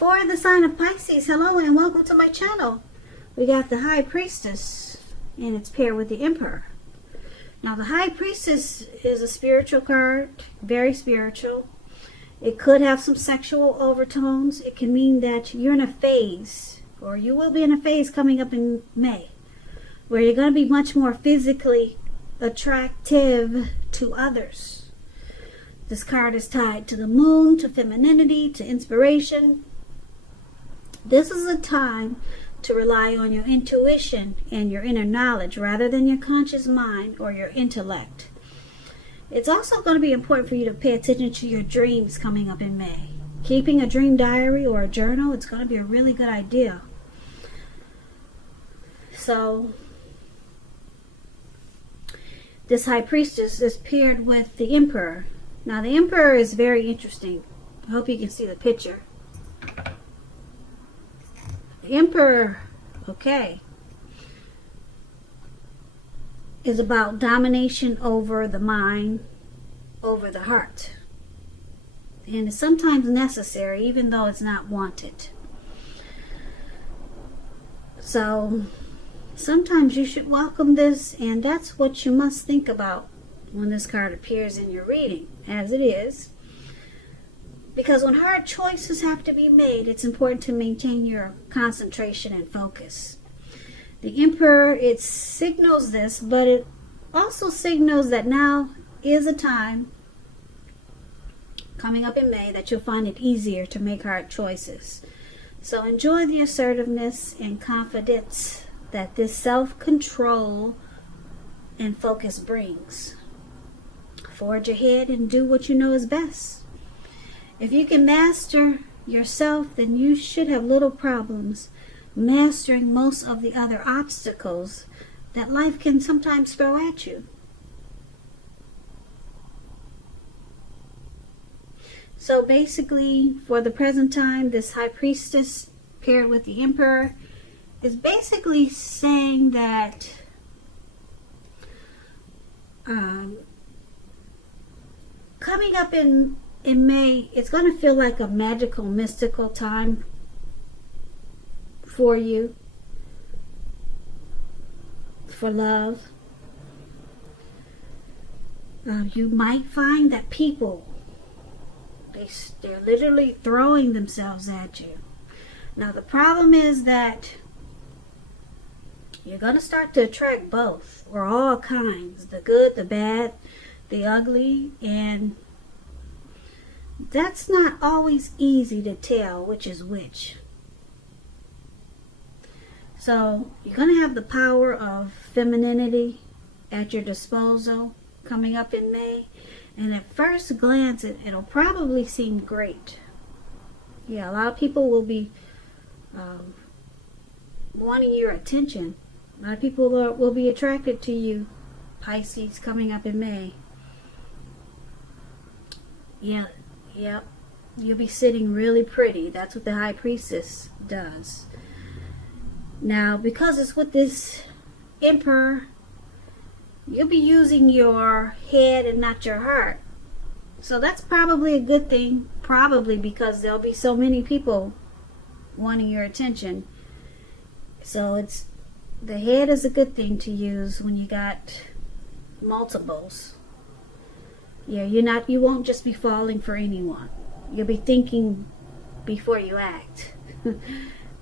For the sign of Pisces, hello and welcome to my channel. We got the High Priestess and it's paired with the Emperor. Now the High Priestess is a spiritual card, very spiritual. It could have some sexual overtones. It can mean that you're in a phase, or you will be in a phase coming up in May, where you're going to be much more physically attractive to others. This card is tied to the moon, to femininity, to inspiration. This is a time to rely on your intuition and your inner knowledge rather than your conscious mind or your intellect. It's also going to be important for you to pay attention to your dreams coming up in May. Keeping a dream diary or a journal, it's going to be a really good idea. So, this High Priestess is paired with the Emperor. Now, the Emperor is very interesting. I hope you can see the picture. The Emperor, okay, is about domination over the mind, over the heart. And it's sometimes necessary, even though it's not wanted. So, sometimes you should welcome this, and that's what you must think about when this card appears in your reading, as it is. Because when hard choices have to be made, it's important to maintain your concentration and focus. The Emperor, it signals this, but it also signals that now is a time coming up in May that you'll find it easier to make hard choices. So enjoy the assertiveness and confidence that this self-control and focus brings. Forge ahead and do what you know is best. If you can master yourself, then you should have little problems mastering most of the other obstacles that life can sometimes throw at you. So basically, for the present time, this High Priestess paired with the Emperor is basically saying that coming up in May, it's going to feel like a magical, mystical time for you, for love. You might find that people, they're literally throwing themselves at you. Now the problem is that you're going to start to attract both, or all kinds, the good, the bad, the ugly, and that's not always easy to tell which is which. So you're going to have the power of femininity at your disposal coming up in May. And at first glance, it'll probably seem great. Yeah, a lot of people will be wanting your attention. A lot of people will be attracted to you, Pisces, coming up in May. Yeah. Yep, you'll be sitting really pretty. That's what the High Priestess does. Now, because it's with this Emperor, you'll be using your head and not your heart. So that's probably a good thing. Probably because there'll be so many people wanting your attention. So the head is a good thing to use when you got multiples. Yeah, you won't just be falling for anyone. You'll be thinking before you act,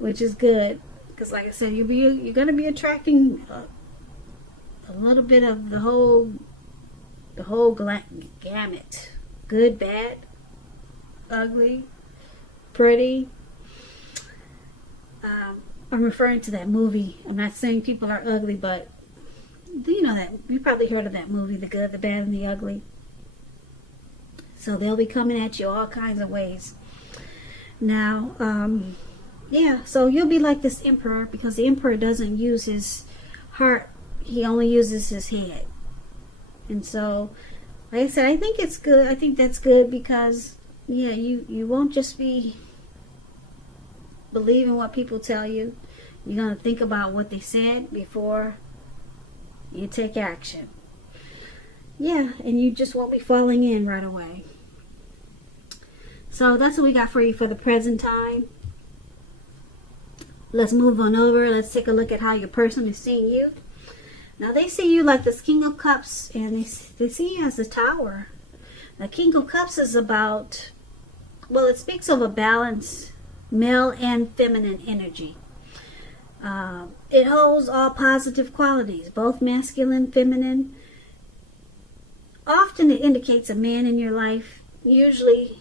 which is good. Because like I said, you're going to be attracting a little bit of the whole gamut. Good, bad, ugly, pretty. I'm referring to that movie. I'm not saying people are ugly, but you know that you probably heard of that movie, The Good, the Bad, and the Ugly. So they'll be coming at you all kinds of ways. Now, yeah, so you'll be like this Emperor, because the Emperor doesn't use his heart. He only uses his head. And so, like I said, I think it's good. I think that's good because, yeah, you won't just be believing what people tell you. You're going to think about what they said before you take action. Yeah, and you just won't be falling in right away. So that's what we got for you for the present time. Let's move on over. Let's take a look at how your person is seeing you. Now, they see you like this King of Cups, and they see you as the Tower. The King of Cups is about, well, it speaks of a balance, male and feminine energy. It holds all positive qualities, both masculine, feminine. Often it indicates a man in your life. Usually,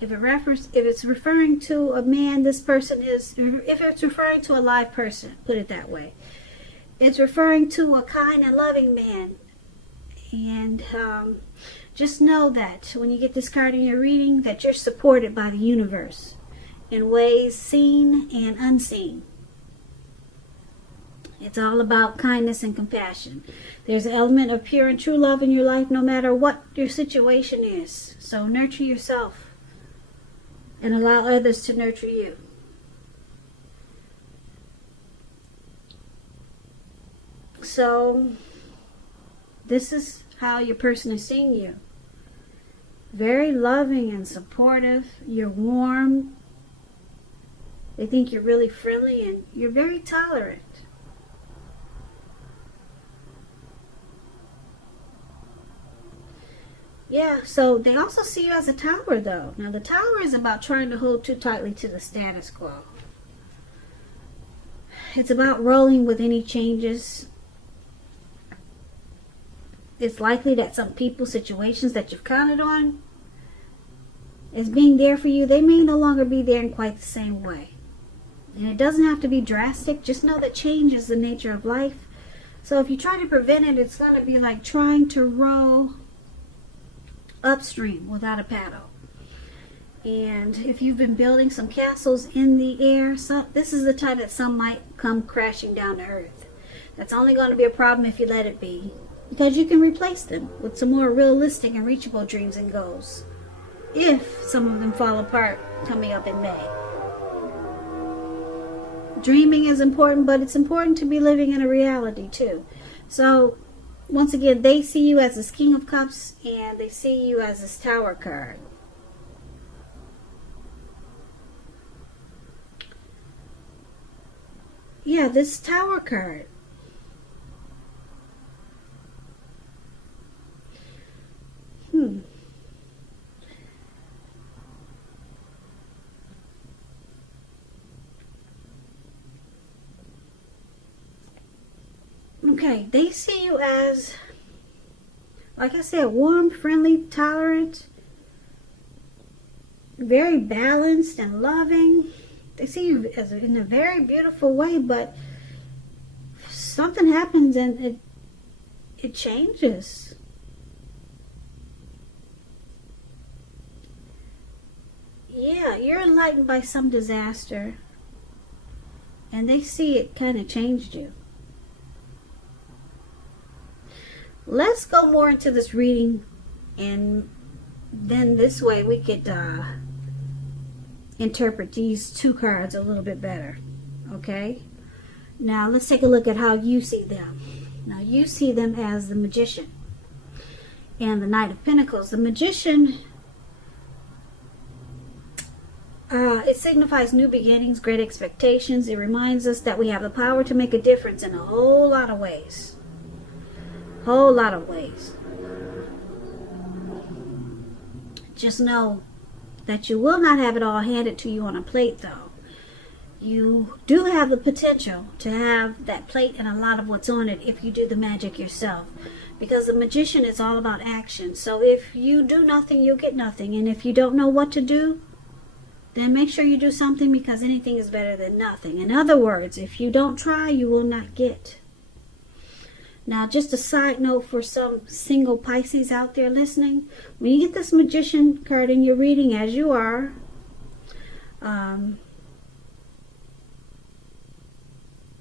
if it's referring to a man, this person is, if it's referring to a live person, put it that way. It's referring to a kind and loving man. And just know that when you get this card in your reading, that you're supported by the universe in ways seen and unseen. It's all about kindness and compassion. There's an element of pure and true love in your life no matter what your situation is. So nurture yourself and allow others to nurture you. So this is how your person is seeing you. Very loving and supportive. You're warm. They think you're really friendly and you're very tolerant. Yeah, so they also see you as a tower, though. Now, the tower is about trying to hold too tightly to the status quo. It's about rolling with any changes. It's likely that some people, situations that you've counted on as being there for you, they may no longer be there in quite the same way. And it doesn't have to be drastic. Just know that change is the nature of life. So if you try to prevent it, it's going to be like trying to row upstream without a paddle. And if you've been building some castles in the air, so this is the time that some might come crashing down to earth. That's only going to be a problem if you let it be, because you can replace them with some more realistic and reachable dreams and goals, if some of them fall apart coming up in May. Dreaming is important, but it's important to be living in a reality too. So once again, they see you as this King of Cups, and they see you as this Tower card. Yeah, this Tower card. Okay, they see you as, like I said, warm, friendly, tolerant, very balanced and loving. They see you as in a very beautiful way, but something happens and it changes. Yeah, you're enlightened by some disaster, and they see it kind of changed you. Let's go more into this reading, and then this way we could interpret these two cards a little bit better. Okay? Now let's take a look at how you see them. Now you see them as the Magician and the Knight of Pentacles. The Magician, it signifies new beginnings, great expectations. It reminds us that we have the power to make a difference in a whole lot of ways. Whole lot of ways. Just know that you will not have it all handed to you on a plate, though. You do have the potential to have that plate and a lot of what's on it if you do the magic yourself. Because the Magician is all about action. So if you do nothing, you'll get nothing. And if you don't know what to do, then make sure you do something, because anything is better than nothing. In other words, if you don't try, you will not get. Now, just a side note for some single Pisces out there listening. When you get this Magician card in your reading, as you are,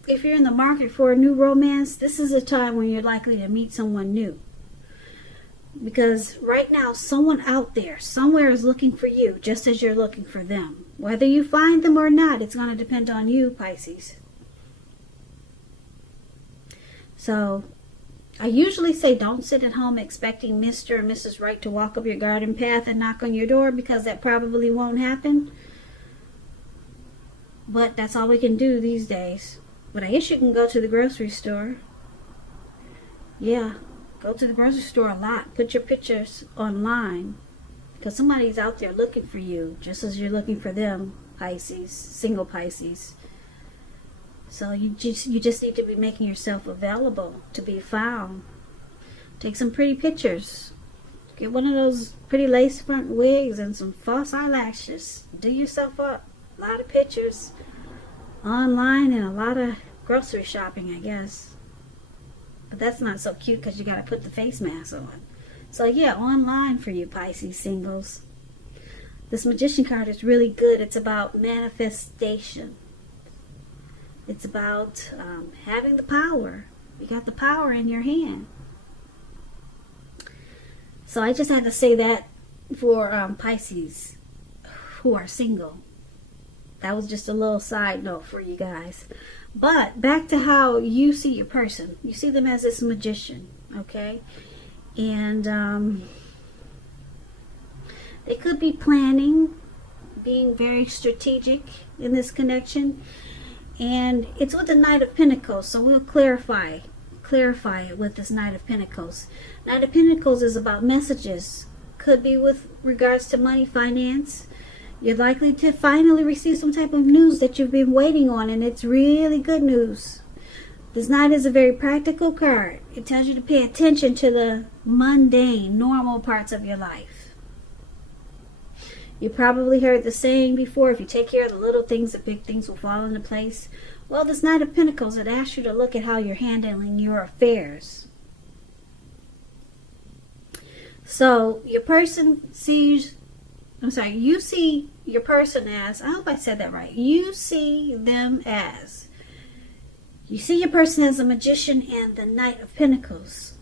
if you're in the market for a new romance, this is a time when you're likely to meet someone new. Because right now, someone out there, somewhere is looking for you, just as you're looking for them. Whether you find them or not, it's going to depend on you, Pisces. So, I usually say don't sit at home expecting Mr. or Mrs. Right to walk up your garden path and knock on your door, because that probably won't happen. But that's all we can do these days. But I guess you can go to the grocery store. Yeah, go to the grocery store a lot. Put your pictures online. Because somebody's out there looking for you, just as you're looking for them, Pisces, single Pisces. So you just need to be making yourself available to be found. Take some pretty pictures. Get one of those pretty lace front wigs and some false eyelashes. Do yourself up. A lot of pictures online and a lot of grocery shopping, I guess. But that's not so cute because you got to put the face mask on. So yeah, online for you Pisces singles. This Magician card is really good. It's about manifestation. It's about having the power. You got the power in your hand. So I just had to say that for Pisces who are single. That was just a little side note for you guys. But back to how you see your person. You see them as this magician, okay? And they could be planning, being very strategic in this connection. And it's with the Knight of Pentacles, so we'll clarify it with this Knight of Pentacles. Knight of Pentacles is about messages. Could be with regards to money, finance. You're likely to finally receive some type of news that you've been waiting on, and it's really good news. This Knight is a very practical card. It tells you to pay attention to the mundane, normal parts of your life. You probably heard the saying before, if you take care of the little things, the big things will fall into place. Well, this Knight of Pentacles, it asks you to look at how you're handling your affairs. So, your person sees, you see your person as, I hope I said that right. You see them as, you see your person as a magician and the Knight of Pentacles.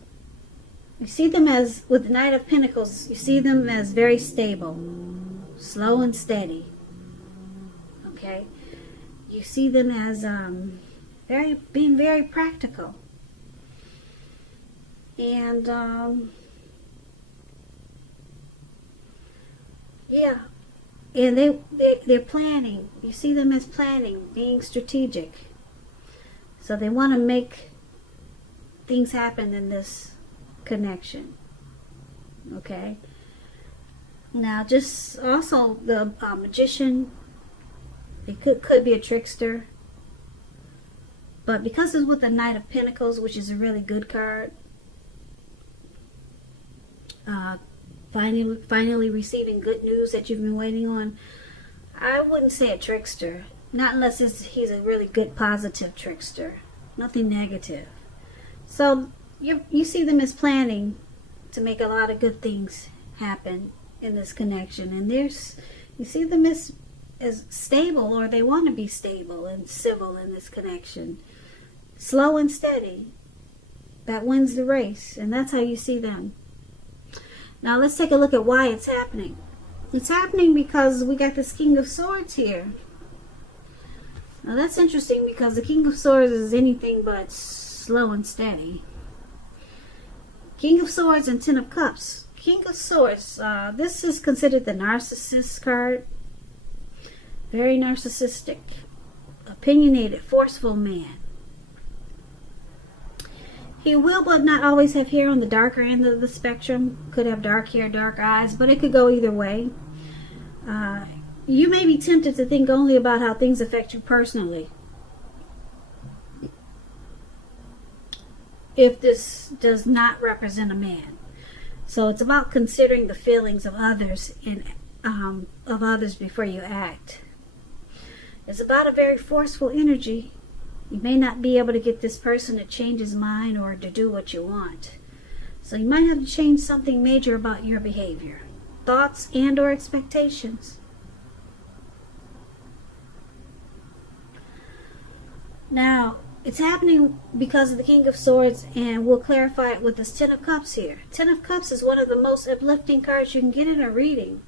You see them as, with the Knight of Pentacles, you see them as very stable, slow and steady. Okay? You see them as being very practical. And yeah. And they're planning. You see them as planning, being strategic. So they want to make things happen in this connection. Okay? Now, just also the magician, it could be a trickster. But because it's with the Knight of Pentacles, which is a really good card, finally receiving good news that you've been waiting on, I wouldn't say a trickster. Not unless he's a really good positive trickster. Nothing negative. So you see them as planning to make a lot of good things happen in this connection. And you see them as stable, or they want to be stable and civil in this connection. Slow and steady. That wins the race. And that's how you see them. Now let's take a look at why it's happening. It's happening because we got this King of Swords here. Now that's interesting because the King of Swords is anything but slow and steady. King of Swords and Ten of Cups. King of Swords, this is considered the narcissist card. Very narcissistic, opinionated, forceful man. He will but not always have hair on the darker end of the spectrum. Could have dark hair, dark eyes, but it could go either way. You may be tempted to think only about how things affect you personally. If this does not represent a man. So it's about considering the feelings of others before you act. It's about a very forceful energy. You may not be able to get this person to change his mind or to do what you want. So you might have to change something major about your behavior, thoughts and or expectations. Now, it's happening because of the King of Swords, and we'll clarify it with this Ten of Cups here. Ten of Cups is one of the most uplifting cards you can get in a reading.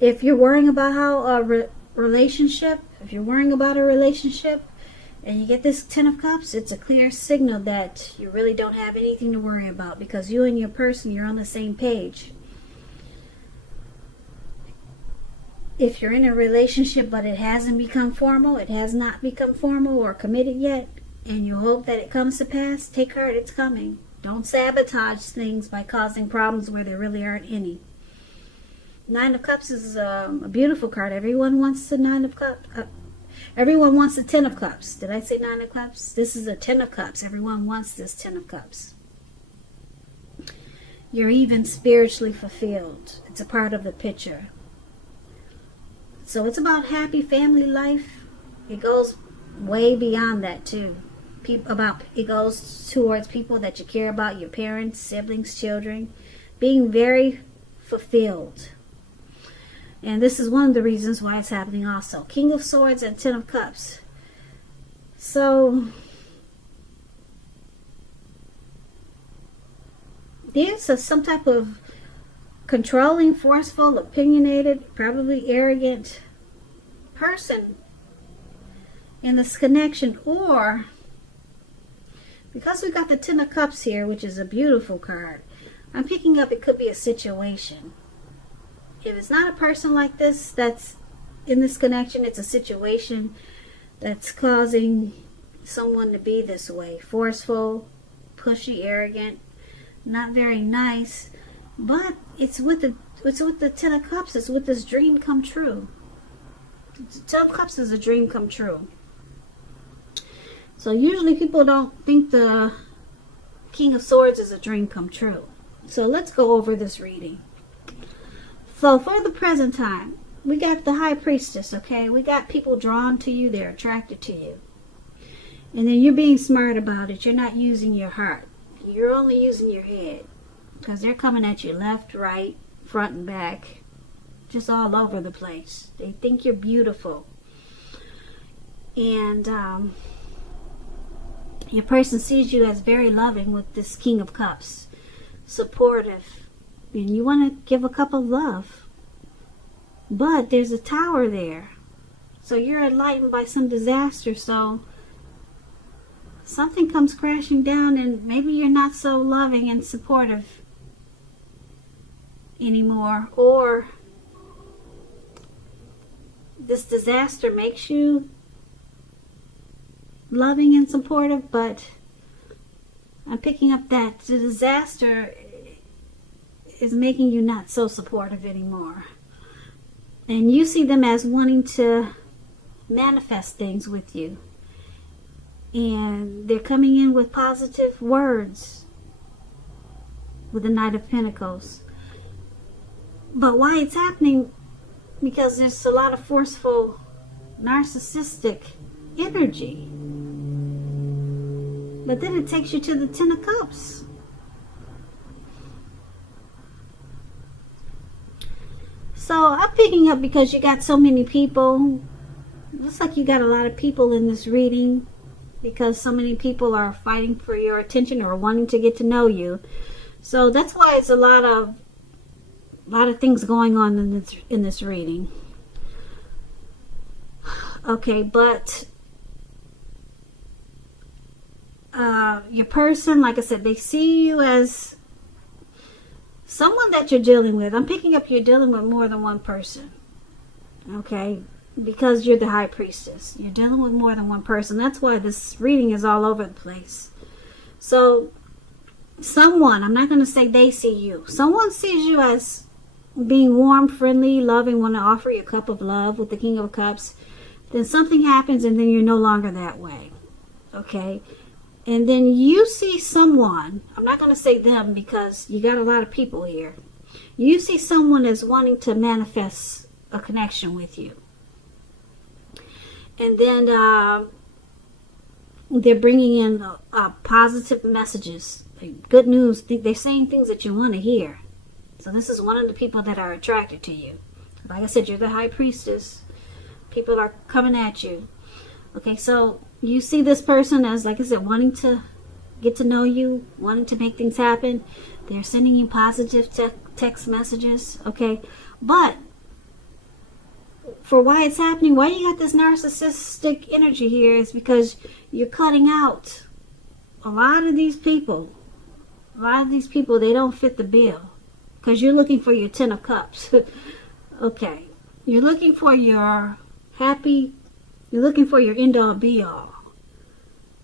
If you're worrying about how if you're worrying about a relationship and you get this Ten of Cups, it's a clear signal that you really don't have anything to worry about because you and your person, you're on the same page. if you're in a relationship but it hasn't become formal, it has not become formal or committed yet, and you hope that it comes to pass, take heart, it's coming. Don't sabotage things by causing problems where there really aren't any. Nine of Cups is a beautiful card. Everyone wants the Nine of Cups. Everyone wants the Ten of Cups. Did I say Nine of Cups? This is a Ten of Cups. Everyone wants this Ten of Cups. You're even spiritually fulfilled. It's a part of the picture. So it's about happy family life. It goes way beyond that too. It goes towards people that you care about, your parents, siblings, children, being very fulfilled. And this is one of the reasons why it's happening also. King of Swords and Ten of Cups. So there's some type of controlling, forceful, opinionated, probably arrogant person in this connection. Or, because we got the Ten of Cups here, which is a beautiful card, I'm picking up it could be a situation. If it's not a person like this that's in this connection, it's a situation that's causing someone to be this way. Forceful, pushy, arrogant, not very nice. But it's with the Ten of Cups. It's with this dream come true. The Ten of Cups is a dream come true. So usually people don't think the King of Swords is a dream come true. So let's go over this reading. So for the present time, we got the High Priestess, okay? We got people drawn to you. They're attracted to you. And then you're being smart about it. You're not using your heart. You're only using your head. Because they're coming at you left, right, front, and back. Just all over the place. They think you're beautiful. And your person sees you as very loving with this King of Cups. Supportive. And you want to give a cup of love. But there's a tower there. So you're enlightened by some disaster. So something comes crashing down and maybe you're not so loving and supportive anymore. Or this disaster makes you loving and supportive. But I'm picking up that the disaster is making you not so supportive anymore. And you see them as wanting to manifest things with you. And they're coming in with positive words with the Knight of Pentacles. But why it's happening? Because there's a lot of forceful, narcissistic energy. But then it takes you to the Ten of Cups. So I'm picking up because you got so many people. Looks like you got a lot of people in this reading because so many people are fighting for your attention or wanting to get to know you. So that's why it's a lot of things going on in this reading. Okay, but your person, like I said, they see you as someone that you're dealing with. I'm picking up you're dealing with more than one person. Okay? Because you're the High Priestess. You're dealing with more than one person. That's why this reading is all over the place. So, someone, I'm not going to say they see you. Someone sees you as being warm, friendly, loving, want to offer you a cup of love with the King of Cups. Then something happens and then you're no longer that way. Okay? And then you see someone, I'm not going to say them because you got a lot of people here. You see someone as wanting to manifest a connection with you. And then they're bringing in positive messages, good news. They're saying things that you want to hear. So this is one of the people that are attracted to you. Like I said, you're the High Priestess. People are coming at you. Okay, so you see this person as, like I said, wanting to get to know you, wanting to make things happen. They're sending you positive text messages. Okay, but for why it's happening, why you got this narcissistic energy here is because you're cutting out a lot of these people. A lot of these people, they don't fit the bill because you're looking for your Ten of Cups. Okay, You're looking for your happy, you're looking for your end all be all.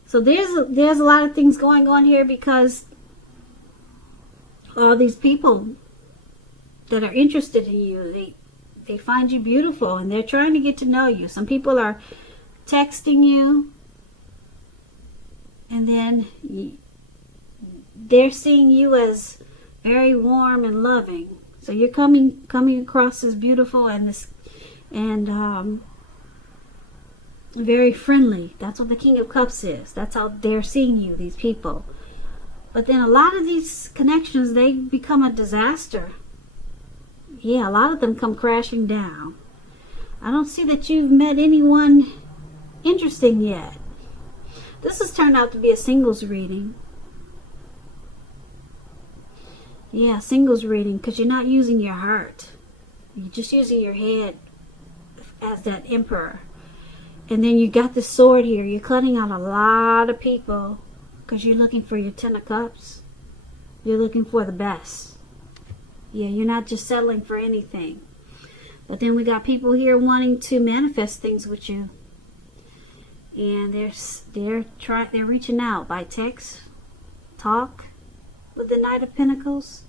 So there's a lot of things going on here because all these people that are interested in you, they find you beautiful and they're trying to get to know you. Some people are texting you, and then they're seeing you as very warm and loving. So you're coming across as beautiful and very friendly. That's what the King of Cups is. That's how they're seeing you, these people. But then a lot of these connections, they become a disaster. Yeah, a lot of them come crashing down. I don't see that you've met anyone interesting yet. This has turned out to be a singles reading. Yeah, singles reading, because you're not using your heart. You're just using your head as that emperor. And then you got the sword here. You're cutting out a lot of people because you're looking for your 10 of Cups. You're looking for the best. Yeah, you're not just settling for anything. But then we got people here wanting to manifest things with you. And they're reaching out by text, talk with the Knight of Pentacles.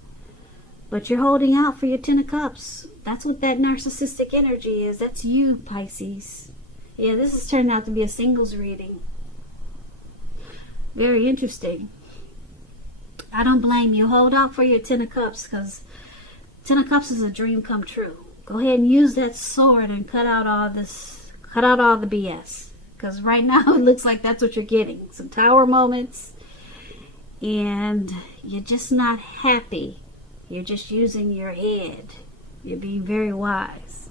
But you're holding out for your 10 of Cups. That's what that narcissistic energy is. That's you, Pisces. Yeah, this has turned out to be a singles reading. Very interesting. I don't blame you. Hold out for your 10 of Cups, because 10 of Cups is a dream come true. Go ahead and use that sword and cut out all the BS. Because right now it looks like that's what you're getting. Some tower moments. And you're just not happy. You're just using your head. You're being very wise.